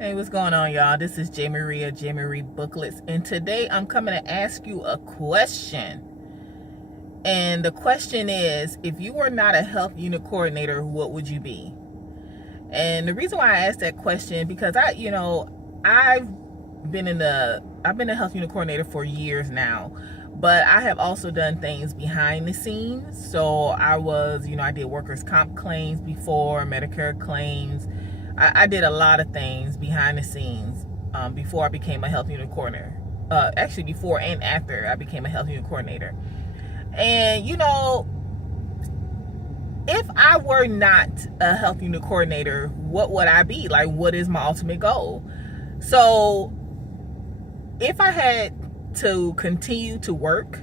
Hey, what's going on, y'all? This is J. Marie Booklets, and today I'm coming to ask you a question. And the question is, if you were not a health unit coordinator, what would you be? And the reason why I asked that question, because I've been a health unit coordinator for years now, but I have also done things behind the scenes. So I did workers' comp claims before, Medicare claims. I did a lot of things behind the scenes before I became a health unit coordinator. Actually, before and after I became a health unit coordinator. And if I were not a health unit coordinator, what would I be? Like, what is my ultimate goal? So, if I had to continue to work,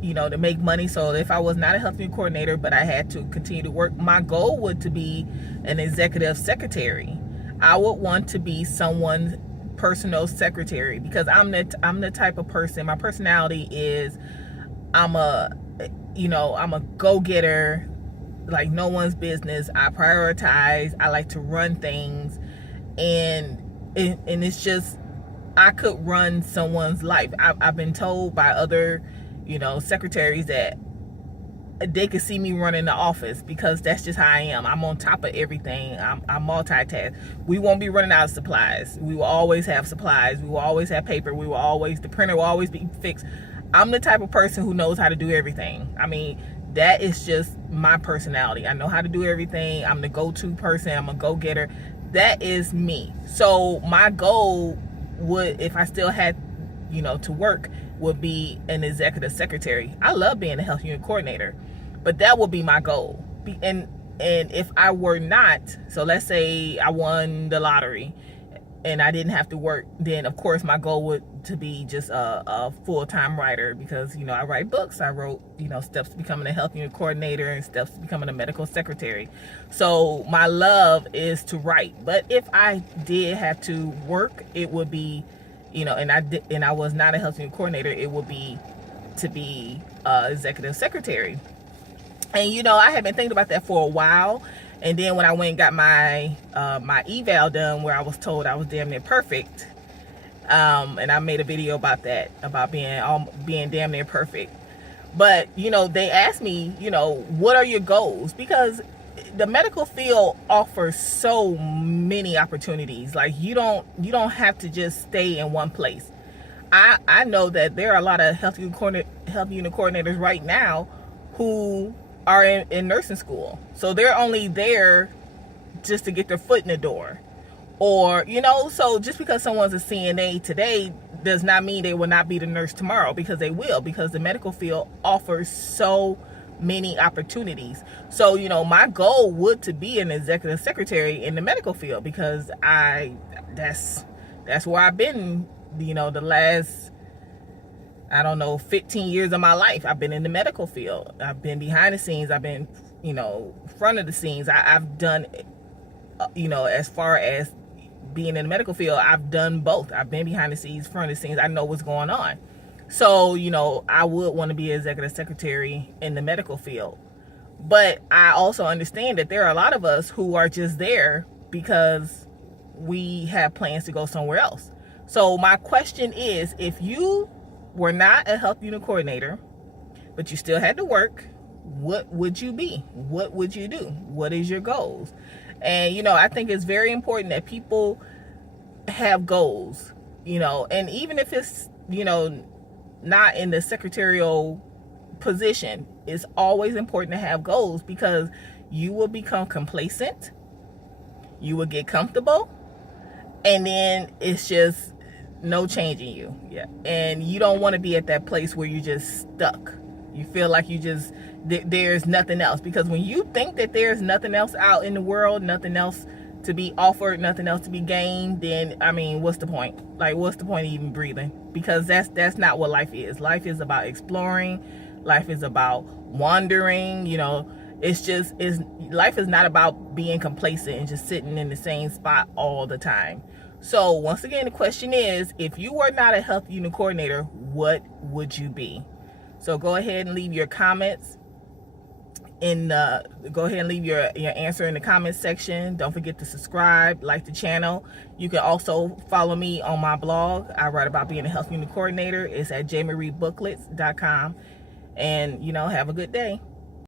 to make money. So if I was not a health unit coordinator, but I had to continue to work, my goal would to be an executive secretary. I would want to be someone's personal secretary, because I'm the type of person. My personality is, I'm a go-getter, like no one's business. I prioritize. I like to run things, and it's just, I could run someone's life. I've been told by other secretaries that they could see me running the office, because that's just how I am. I'm on top of everything. I'm multitask. We won't be running out of supplies. We will always have supplies. We will always have paper. The printer will always be fixed. I'm the type of person who knows how to do everything. I mean, that is just my personality. I know how to do everything. I'm the go-to person. I'm a go-getter. That is me. So my goal would, if I still had to work, would be an executive secretary. I love being a health unit coordinator, but that would be my goal. And if I were not, so let's say I won the lottery and I didn't have to work, then of course my goal would to be just a full-time writer, because I write books. I wrote Steps to Becoming a Health Unit Coordinator and Steps to Becoming a Medical Secretary. So my love is to write. But if I did have to work, it would be and I was not a health unit coordinator, it would be to be executive secretary. And I had been thinking about that for a while. And then when I went and got my my eval done, where I was told I was damn near perfect, and I made a video about that, about being damn near perfect. But they asked me, what are your goals? Because the medical field offers so many opportunities. Like, you don't have to just stay in one place. I know that there are a lot of health unit coordinators right now who are in nursing school. So they're only there just to get their foot in the door. Or, so just because someone's a CNA today does not mean they will not be the nurse tomorrow, because they will, because the medical field offers so many opportunities. So, my goal would to be an executive secretary in the medical field, because that's where I've been, the last, 15 years of my life. I've been in the medical field. I've been behind the scenes. I've been, front of the scenes. I've done, as far as being in the medical field, I've done both. I've been behind the scenes, front of the scenes. I know what's going on. So, I would want to be an executive secretary in the medical field. But I also understand that there are a lot of us who are just there because we have plans to go somewhere else. So my question is, if you were not a health unit coordinator, but you still had to work, what would you be? What would you do? What is your goals? And, I think it's very important that people have goals, and even if it's, not in the secretarial position, it's always important to have goals, because you will become complacent, you will get comfortable, and then it's just no changing you. Yeah. And you don't want to be at that place where you're just stuck. You feel like there's nothing else, because when you think that there's nothing else out in the world, nothing else to be offered, nothing else to be gained, then what's the point? Like, what's the point of even breathing? Because that's not what life is. Life is about exploring. Life is about wandering. Life is not about being complacent and just sitting in the same spot all the time. So once again, the question is, if you were not a health unit coordinator, what would you be? So go ahead and leave your comments go ahead and leave your answer in the comments section. Don't forget to subscribe, like the channel. You can also follow me on my blog. I write about being a health unit coordinator. It's at jmarieBooklets.com. And have a good day.